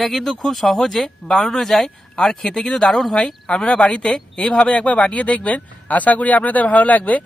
এটা কিন্তু খুব সহজে বানানো যায় আর খেতে কিন্তু দারুণ হয়। আপনারা বাড়িতে এইভাবে একবার বানিয়ে দেখবেন, আশা করি আপনাদের ভালো লাগবে।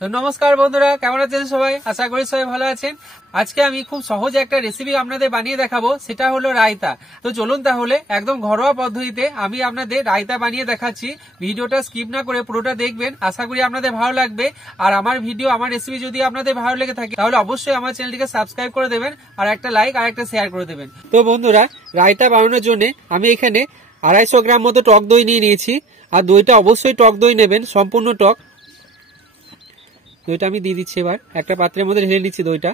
তো নমস্কার বন্ধুরা, কেমন আছেন সবাই? আশা করি সবাই ভালো আছেন। আজকে আমি খুব সহজে একটা রেসিপি আপনাদের বানিয়ে দেখাবো, সেটা হলো রায়তা। তো চলুন তাহলে একদম ঘরোয়া পদ্ধতিতে আমি আপনাদের রায়তা বানিয়ে দেখাচ্ছি। ভিডিওটা স্কিপ না করে পুরোটা দেখবেন, আশা করি আপনাদের ভালো লাগবে। আর আমার ভিডিও, আমার রেসিপি যদি আপনাদের ভালো লেগে থাকে তাহলে অবশ্যই আমার চ্যানেলটিকে সাবস্ক্রাইব করে দেবেন, আর একটা লাইক আর একটা শেয়ার করে দেবেন। তো বন্ধুরা, রায়তা বানানোর জন্য আমি এখানে 250 গ্রাম মতো টক দই নিয়ে নিয়েছি। আর দইটা অবশ্যই টক দই নেবেন, সম্পূর্ণ টক। দইটা আমি দিয়ে দিচ্ছি, এবার একটা পাত্রের মধ্যে ঢেলে নিচ্ছি দইটা।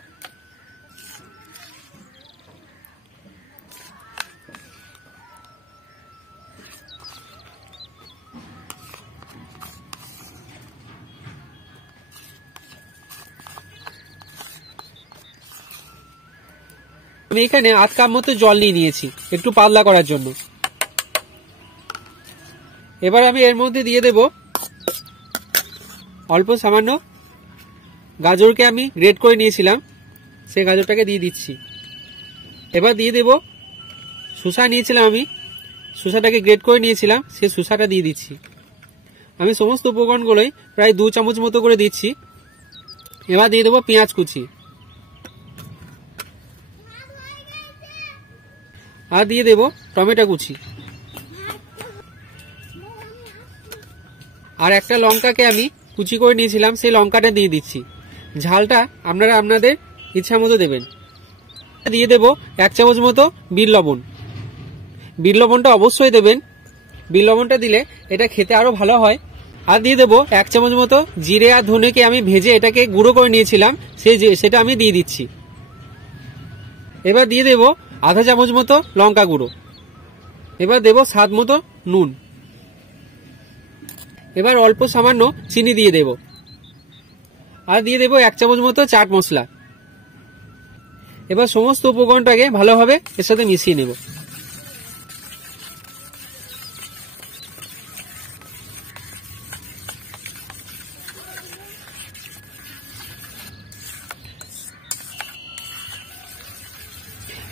আমি এখানে 1/2 কাপ মতো জল নিয়ে নিয়েছি একটু পাতলা করার জন্য। এবার আমি এর মধ্যে দিয়ে দেব অল্প সামান্য গাজরকে আমি গ্রেট করে নিয়েছিলাম, সেই গাজরটাকে দিয়ে দিচ্ছি। এবার দিয়ে দেব শসা নিয়েছিলাম, আমি শসাটাকে গ্রেট করে নিয়েছিলাম, সেই শসাটা দিয়ে দিচ্ছি। আমি সমস্ত উপকরণগুলোই প্রায় 2 চামচ মতো করে দিচ্ছি। এবার দিয়ে দেবো পেঁয়াজ কুচি, আর দিয়ে দেব টমেটো কুচি, আর একটা লঙ্কাকে আমি কুচি করে নিয়েছিলাম, সেই লঙ্কাটা দিয়ে দিচ্ছি। ঝালটা আপনারা আপনাদের ইচ্ছা মতো দেবেন। দিয়ে দেব 1 চামচ মতো বিট লবণ। বিট লবণটা অবশ্যই দেবেন, বিট লবণটা দিলে এটা খেতে আরো ভালো হয়। আর দিয়ে দেব 1 চামচ মতো জিরে আর ধনেকে আমি ভেজে এটাকে গুঁড়ো করে নিয়েছিলাম, সেটা আমি দিয়ে দিচ্ছি। এবার দিয়ে দেব আধা চামচ মতো লঙ্কা গুঁড়ো। এবার দেব স্বাদ মতো নুন। এবার অল্প সামান্য চিনি দিয়ে দেব, আর দিয়ে দেব 1 চামচ মতো চাট মশলা। এবার সমস্ত উপকরণটাকে ভালোভাবে এর সাথে মিশিয়ে নেব।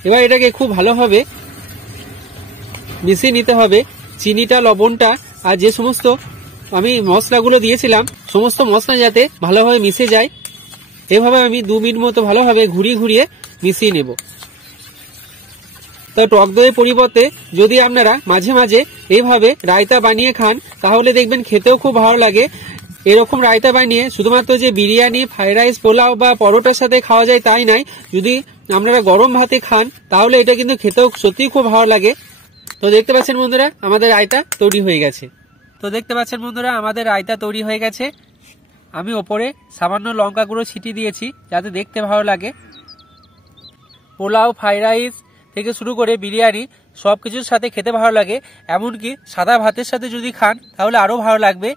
এবার এটাকে খুব ভালোভাবে মিশিয়ে নিতে হবে। চিনিটা, লবণটা আর যে সমস্ত আমি মশলাগুলো দিয়েছিলাম, সমস্ত মশলা যাতে ভালোভাবে মিশে যায়, এভাবে আমি 2 মিনিট মতো ভালোভাবে ঘুরিয়ে ঘুরিয়ে মিশিয়ে নেব। তো টক দইয়ের পরিবর্তে যদি আপনারা মাঝে মাঝে এইভাবে রায়তা বানিয়ে খান, তাহলে দেখবেন খেতেও খুব ভালো লাগে। এরকম রায়তা বানিয়ে শুধুমাত্র যে বিরিয়ানি, ফ্রাইড রাইস, পোলাও বা পরোটার সাথে খাওয়া যায় তাই নয়, যদি আপনারা গরম ভাতে খান তাহলে এটা কিন্তু খেতেও সত্যিই খুব ভালো লাগে। তো দেখতে পাচ্ছেন বন্ধুরা, আমাদের রায়তা তৈরি হয়ে গেছে। আমি ওপরে সামান্য লঙ্কা গুঁড়ো ছিটিয়ে দিয়েছি যাতে দেখতে ভালো লাগে। পোলাও, ফ্রাইড রাইস থেকে শুরু করে বিরিয়ানি সবকিছুর সাথে খেতে ভালো লাগে। এমনকি সাদা ভাতের সাথে যদি খান তাহলে আরো ভালো লাগবে।